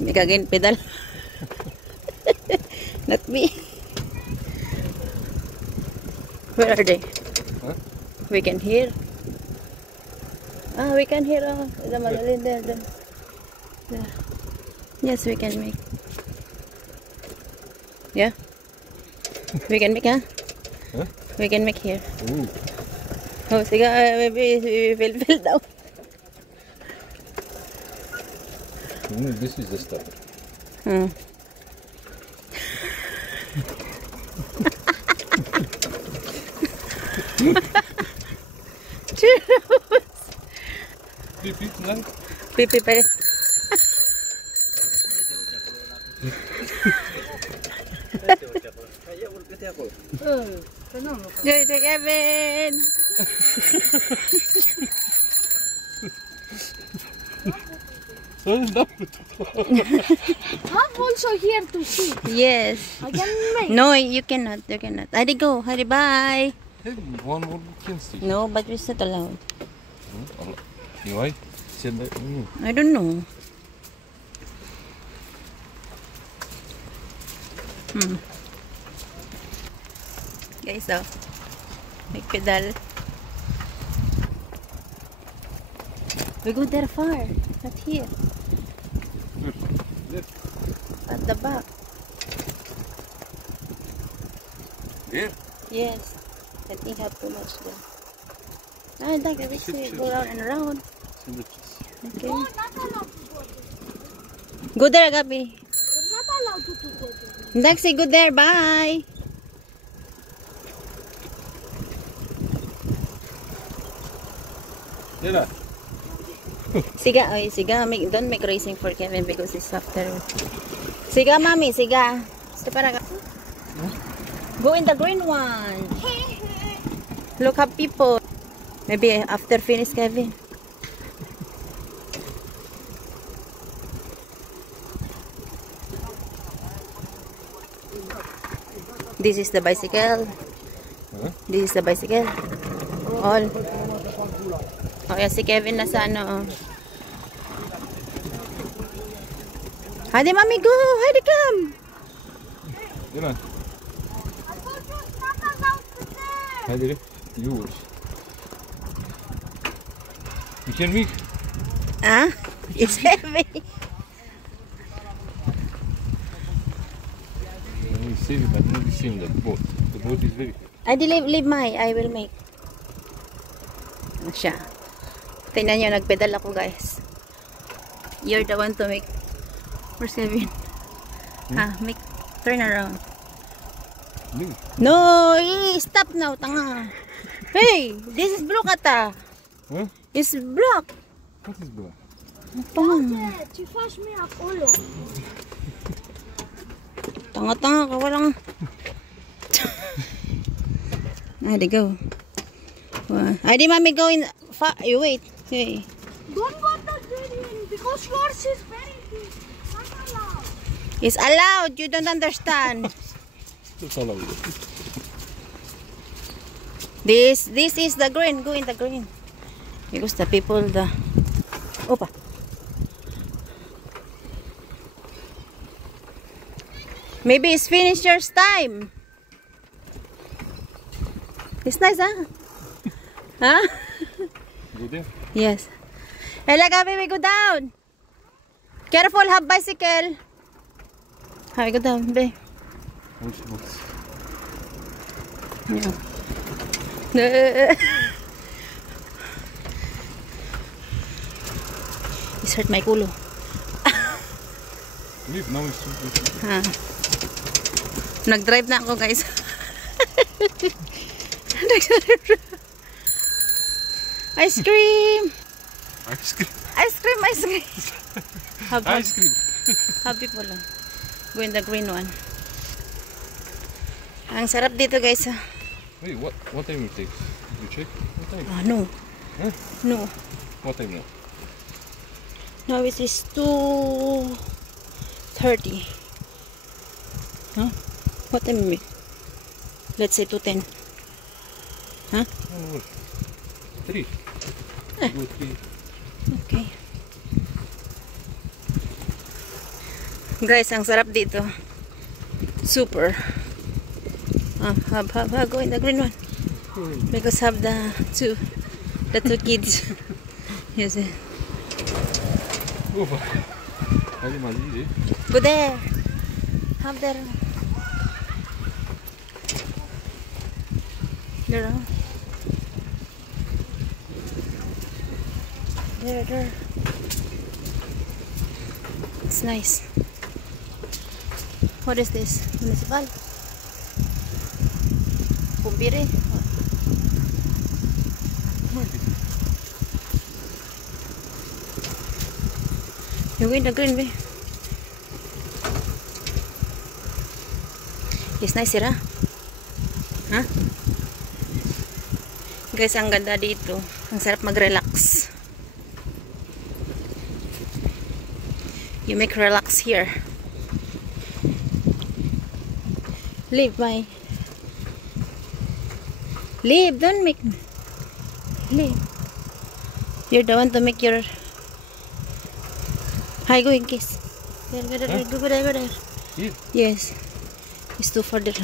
Make again pedal. Not me. Where are they? Huh? We can hear. Ah, we can hear. Oh, the Magalin there. There. Yes, we can make. Yeah. We can make, huh? Huh? We can make here. Ooh. Oh, sige, maybe we will fell down. This is the stuff. Pipi, lang. Pipi pa. Joy to Kevin. I'm also here to see. Yes. I can make. No, you cannot. You cannot. Hadi go. Hadi bye. Hey, one more can see. No, but we not allowed. Why? I don't know. Guys, so make pedal. We go there far, not here. At the back. Here? Yes. I think have too much there. Ah, like this way, go round and around. Okay. No, not allowed to go there. Go there, Gabi. You're not allowed to go there. Daxi, go there. Bye. Yeah. Siga, oy, siga. Don't make racing for Kevin because it's after. Siga, mommy, siga. Para go in the green one. Look at people. Maybe after finish, Kevin. This is the bicycle. Huh? This is the bicycle. All. Oh, yeah, si Kevin na sa ano. Hadi, mami, go. Hadi, come. Yeah. I thought you're not allowed to there. Hadi, yours. You can make. Ah? It's heavy. Let me see, but not the same. The boat. The boat is very. I leave my. I will make. Siya. Tingnan nyo, nagpedal ako, guys. You're the one to make. Where's Kevin? Ah, make. Turn around. No, stop now, tanga. Hey, this is block ata. Huh? It's block. What is black? Tanga. Tu faci mi acolo. Tanga ka, walang. Hadi, go. Hadi, mami, go in. You wait. Hey. Don't go to green because yours is very big. Not allowed. It's allowed. You don't understand. That's all I will. This is the green. Go in the green. Because the people, Opa. Maybe it's finished your time. It's nice, huh? Huh? Go there. Yes. Ella, Gabi, we go down. Careful, have bicycle. Have go down, babe. Which books? Yeah. It's hurt my culo. Leave now. It's too good. Nag-drive na ako, guys. Ice cream! Ice cream. Ice cream, ice cream! Ice cream. Happy po lang. Go in the green one. Ang sarap dito, guys. Wait, what time it takes? You check? What time? No. Huh? No. What time now? Now it is 2:30. Huh? What time is it? Let's say 2:10. Huh? Oh, 3. Go 3. Okay. Guys, ang sarap dito. Super. Go in the green one. Because have the two kids. Yes. Oh, allez, vas-y. Go there. Have there. There. There. It's nice. What is this? Municipal? Pumpire? You in the green way. It's nice, sira? Huh? Guys, ang ganda dito. Ang sarap mag-relax. You make relax here. Leave, don't make me. Leave. You're the one to make your... Hi, go and kiss. There, go there. Here? Yes. It's too further.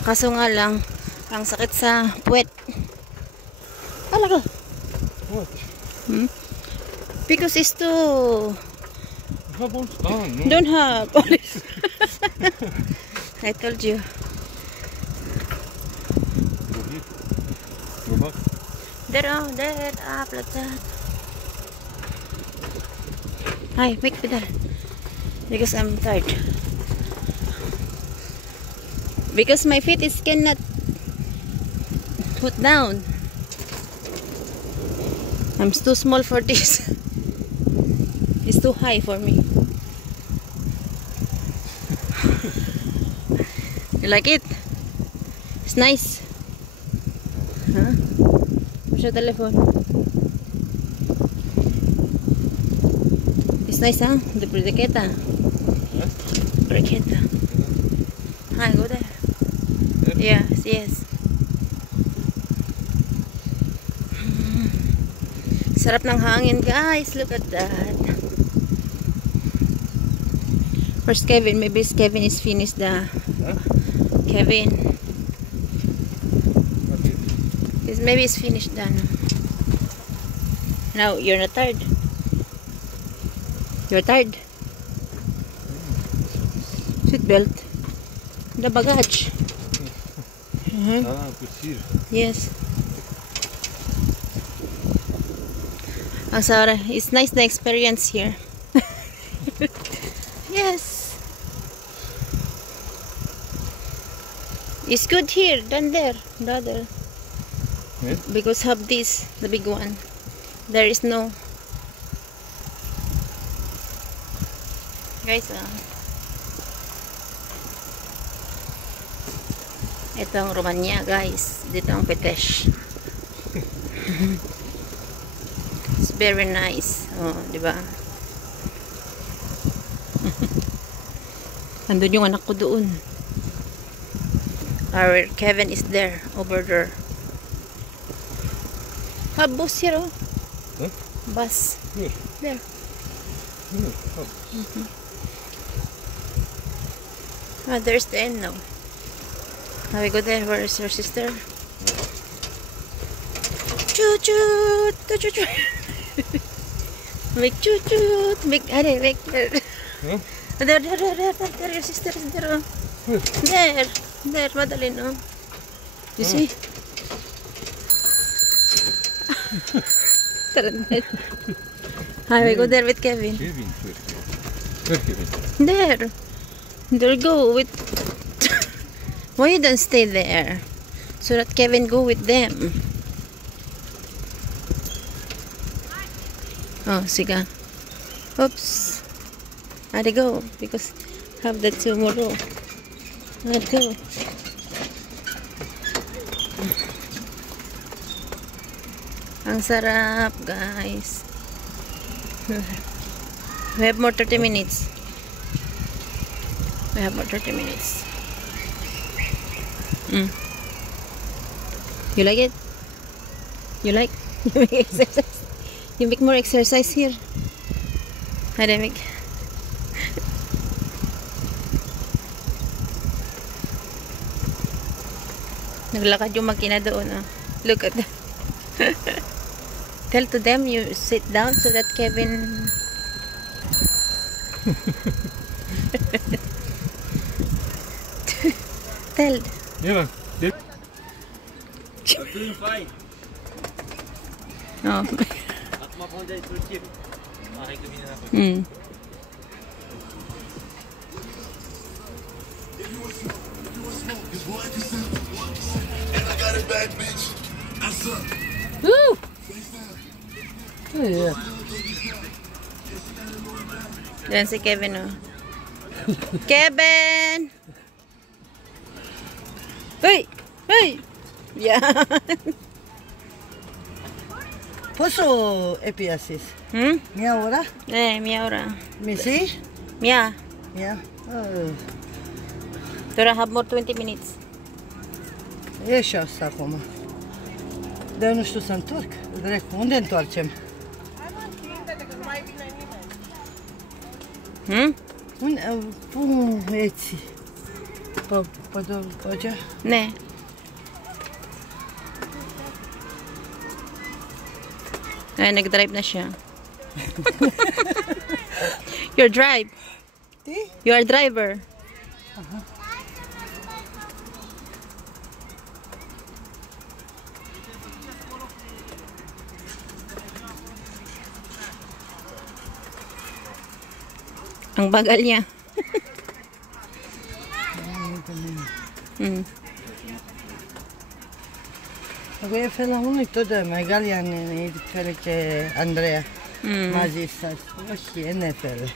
Kaso nga lang, ang sakit sa puwet. Alaga. What? Because it's too... Have on stand, no? Don't have. I told you. Go here. Go back. There, like that. Hi, make pedal. Because I'm tired. Because my feet is cannot put down. I'm too small for this. It's too high for me. You like it? It's nice. Huh? Where's your telephone? It's nice, huh? The briqueta. Briqueta. Hi, go there. Yes. Sarap ng hangin, guys. Look at that. Where's Kevin? Maybe Kevin is finished the... Kevin. Maybe it's finished done. Now, you're not tired. You're tired. Seatbelt. The baggage. Put here. Yes. Ang sarap. It's nice the experience here. Yes. It's good here than there. The other. Yeah? Because have this, the big one. There is no. Guys, ito ang Romania, guys. Dito ang Pitești. It's very nice. Oh, di ba? Nandun yung anak ko doon. Our Kevin is there, over there. Have bus here, oh. Huh? Bus. Here. There. Here. Oh. There's the end now. Now we go there. Where is your sister? Choo-choo! Choo-choo! Make choo-choo! Make there. Huh? There, your sister is there. Oh. There, madali, no? You see? Hi, we go there with Kevin. Where Kevin? There go with... Why you don't stay there? So that Kevin go with them. Oh, siga. Oops. I had to go because have that tomorrow. Let's go. Ang sarap, guys. We have more 30 minutes. We have more 30 minutes. You like it? You like? You make exercise? You make more exercise here. Hadamig. Naglakad yung makina doon. Ah. Look at that. Tell to them you sit down so that Kevin... Tell. Yeah. Doing fine. Oh. Akma po dahil Turkey. Makikimina na po. Mm. Woo! Yeah. Yan si Kevin, oh. Kevin! Hey! Hey! Yan. Posso epiasis? Hmm? Mia ora? Mia ora. Mi si? Mia. Mia. Τώρα have more 20 minutes. Ești asta acum. Dar nu știu să întorc. Drept, unde întoarcem? Hmm? Cum eți? Pădea? Ne. Ay, nag-drive na siya. Your drive. You are driver. Ang bagal niya. E fel la unui tot de mai Galian e diferit ce Andreea m-a zis azi. Și e nefele.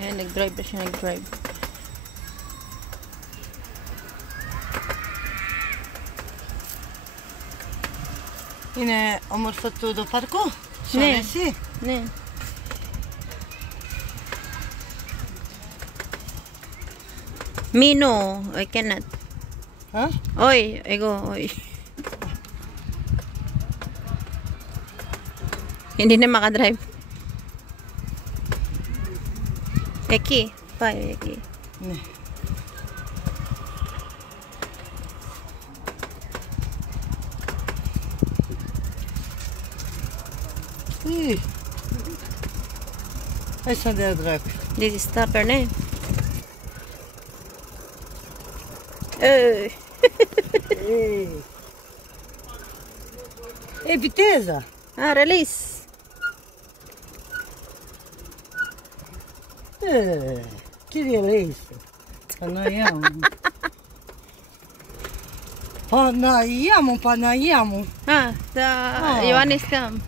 Ayan, nag-drive na siya, nag-drive. Bine, am urcat do parco? Ne. Si? Ne. Mino, I cannot. Ha? Oy, ego, oy. Hindi na makadrive. Eki, pai, eki. Ne. Hai să dea dracu. This is stopper, ne? E viteza. Ah, release. Que delícia. Panaiamo. Ah, the Ioannis come.